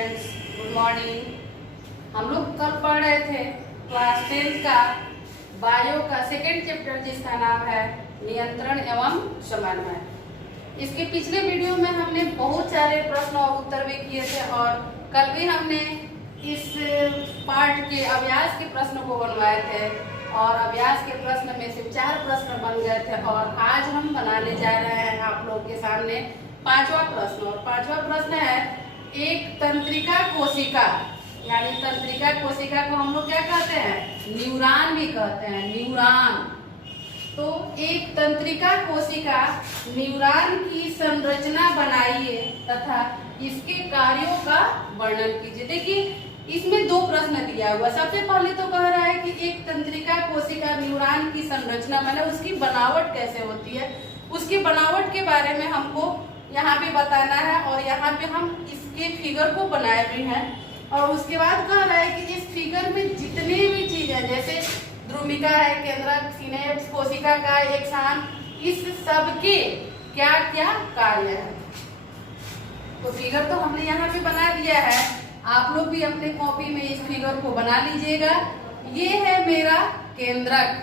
Friends, good morning. हम लोग कल पढ़ रहे थे क्लास 10 का बायो का सेकेंड चैप्टर जिसका नाम है नियंत्रण एवं समन्वय। इसके पिछले वीडियो में हमने बहुत सारे प्रश्न और उत्तर भी किए थे और कल भी हमने इस पार्ट के अभ्यास के प्रश्न को बनवाए थे और अभ्यास के प्रश्न में से 4 प्रश्न बन गए थे और आज हम बनाने जा रहे हैं आप लोग के सामने 5वां प्रश्न। और 5वां प्रश्न है एक तंत्रिका कोशिका, यानी तंत्रिका कोशिका को हम लोग क्या कहते हैं, न्यूरॉन भी कहते हैं, न्यूरॉन। तो एक तंत्रिका कोशिका न्यूरॉन की संरचना बनाइए तथा इसके कार्यों का वर्णन कीजिए। देखिए इसमें 2 प्रश्न दिया हुआ। सबसे पहले तो कह रहा है कि एक तंत्रिका कोशिका न्यूरॉन की संरचना माने उसकी बनावट कैसे होती है, उसकी बनावट के बारे में हमको यहाँ पे बताना है और यहाँ पे हम इसके फिगर को बनाए भी हैं। और उसके बाद कह रहा है कि इस फिगर में जितने भी चीज है जैसे ध्रुमिका है, केंद्रक, सिनेप्स, कोशिका का एक्सान, इस सब के क्या क्या कार्य है। तो फिगर तो हमने यहाँ पे बना दिया है, आप लोग भी अपने कॉपी में इस फिगर को बना लीजिएगा। ये है मेरा केंद्रक,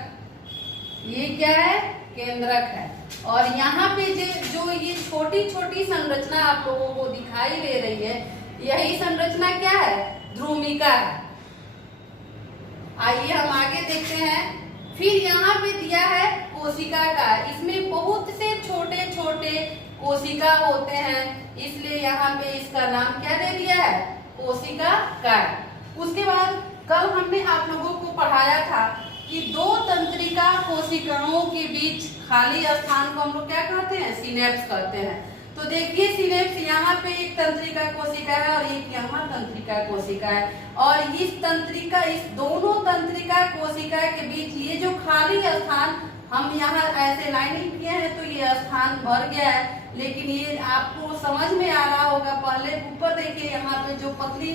ये क्या है, केंद्रक है। और यहाँ पे जो ये छोटी छोटी संरचना आप लोगों को दिखाई दे रही है, यही संरचना क्या है, ध्रुमिका है। आइए हम आगे देखते हैं। फिर यहाँ पे दिया है कोशिका का, इसमें बहुत से छोटे छोटे कोशिका होते हैं, इसलिए यहाँ पे इसका नाम क्या दे दिया है, कोशिका का। उसके बाद कल हमने आप लोगों को पढ़ाया था कि 2 तंत्रिका कोशिकाओं के बीच खाली स्थान को हम लोग क्या कहते हैं, सिनेप्स कहते हैं। तो देखिए सिनेप्स यहाँ पे एक तंत्रिका कोशिका है और एक यहाँ तंत्रिका कोशिका है और इस दोनों तंत्रिका कोशिका के बीच ये जो खाली स्थान हम यहाँ ऐसे लाइनिंग किए हैं तो ये स्थान भर गया है, लेकिन ये आपको समझ में आ रहा होगा। पहले ऊपर देखिए यहाँ पे जो पतली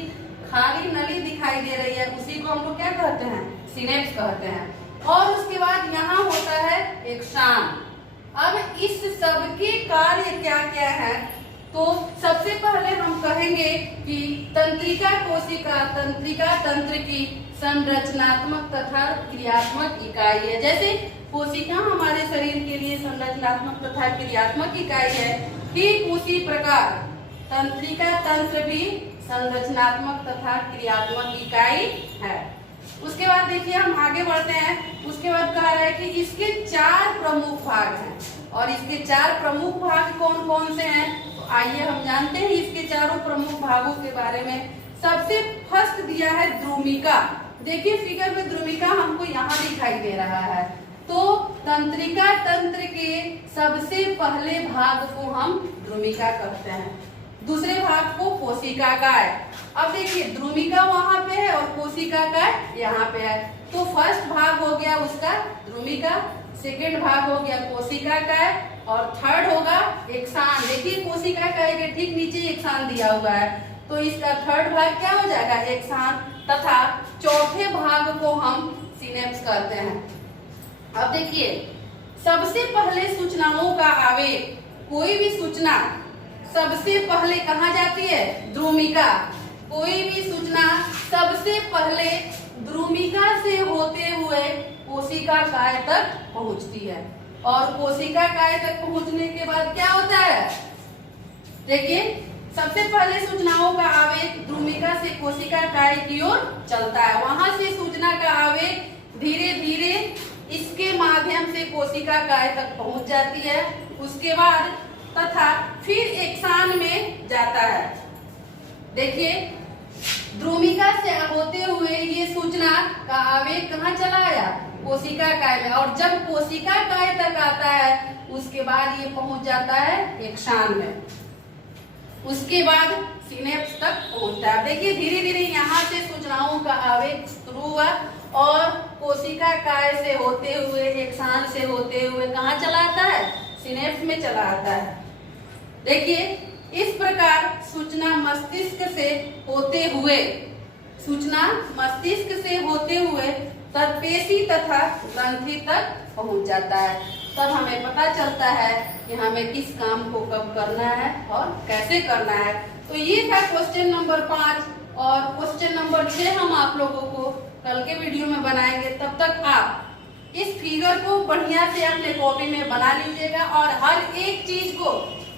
खाली नली दिखाई दे रही है उसी को हम लोग क्या कहते हैं, सिनेप्स कहते हैं। और उसके बाद यहाँ होता है एक्सान। अब इस सब के कार्य क्या क्या है, तो सबसे पहले हम कहेंगे कि तंत्रिका कोशिका तंत्रिका तंत्र की संरचनात्मक तथा क्रियात्मक इकाई है। जैसे कोशिका हमारे शरीर के लिए संरचनात्मक तथा क्रियात्मक इकाई है, ठीक उसी प्रकार तंत्रिका तंत्र भी संरचनात्मक तथा क्रियात्मक इकाई है। उसके बाद देखिए हम आगे बढ़ते हैं। उसके बाद कहा रहा है कि इसके 4 प्रमुख भाग हैं और इसके 4 प्रमुख भाग कौन कौन से हैं, तो आइए हम जानते हैं इसके चारों प्रमुख भागों के बारे में। सबसे फर्स्ट दिया है ध्रुमिका। देखिए फिगर में ध्रुमिका हमको यहाँ दिखाई दे रहा है। तो तंत्रिका तंत्र के सबसे पहले भाग को हम ध्रुमिका कहते हैं, दूसरे भाग को कोशिका का है। अब देखिए ध्रुमिका वहां पे है और कोशिका का यहाँ पे है। तो फर्स्ट भाग हो गया उसका ध्रुमिका, सेकेंड भाग हो गया कोशिका का और थर्ड होगा एक्सान। देखिए कोशिका का के ठीक नीचे एक्सान दिया हुआ है, तो इसका थर्ड भाग क्या हो जाएगा, एक्सान। तथा चौथे भाग को हम सिनेप्स कहते हैं। अब देखिए सबसे पहले सूचनाओं का आवेग, कोई भी सूचना सबसे पहले कहाँ जाती है, ध्रुमिका। कोई भी सूचना सबसे पहले ध्रुमिका से होते हुए कोशिका काय तक पहुंचती है और कोशिका काय तक पहुंचने के बाद क्या होता है, देखिए सबसे पहले सूचनाओं का आवेग ध्रुमिका से कोशिका काय की ओर चलता है। वहां से सूचना का आवेग धीरे धीरे इसके माध्यम से कोशिका काय तक पहुंच जाती है। उसके बाद तथा फिर एक्सान में जाता है। देखिए ध्रुमिका से होते हुए ये सूचना का आवेग कहाँ चला गया, कोशिका काय में, और जब कोशिका काय तक आता है उसके बाद ये पहुंच जाता है एक्सान में। उसके बाद सिनेप्स तक पहुंचता है। देखिए धीरे धीरे यहाँ से सूचनाओं का आवेग शुरू हुआ और कोशिका काय से होते हुए एक्सान से होते हुए कहाँ चला आता है, सिनेप्स में चला आता है। देखिए इस प्रकार सूचना मस्तिष्क से होते हुए तत्पेशी तथा ग्रंथि तक पहुंच जाता है। तब हमें पता चलता है कि हमें किस काम को कब करना है और कैसे करना है। तो ये था क्वेश्चन नंबर 5 और क्वेश्चन नंबर 6 हम आप लोगों को कल के वीडियो में बनाएंगे। तब तक आप इस फिगर को बढ़िया से अपने कॉपी में बना लीजिएगा और हर एक चीज को,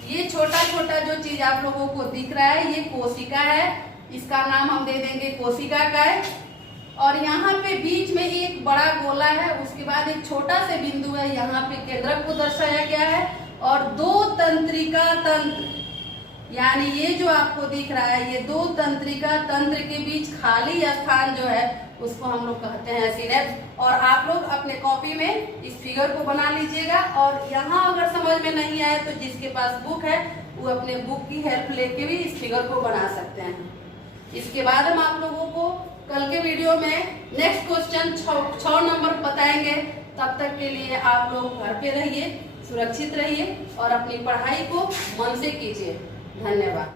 ये छोटा छोटा जो चीज आप लोगों को दिख रहा है ये कोशिका है, इसका नाम हम दे देंगे कोशिका काय। और यहाँ पे बीच में एक बड़ा गोला है, उसके बाद एक छोटा सा बिंदु है, यहाँ पे केंद्रक को दर्शाया गया है और 2 तंत्रिका तंत्र, यानी ये जो आपको दिख रहा है ये 2 तंत्रिका तंत्र के बीच खाली स्थान जो है उसको हम लोग कहते हैं सिनेप्स। और आप लोग अपने कॉपी में इस फिगर को बना लीजिएगा और यहाँ अगर समझ में नहीं आए तो जिसके पास बुक है वो अपने बुक की हेल्प लेके भी इस फिगर को बना सकते हैं। इसके बाद हम आप लोगों को कल के वीडियो में नेक्स्ट क्वेश्चन 6 नंबर बताएंगे। तब तक के लिए आप लोग घर पे रहिए, सुरक्षित रहिए और अपनी पढ़ाई को मन से कीजिए। धन्यवाद।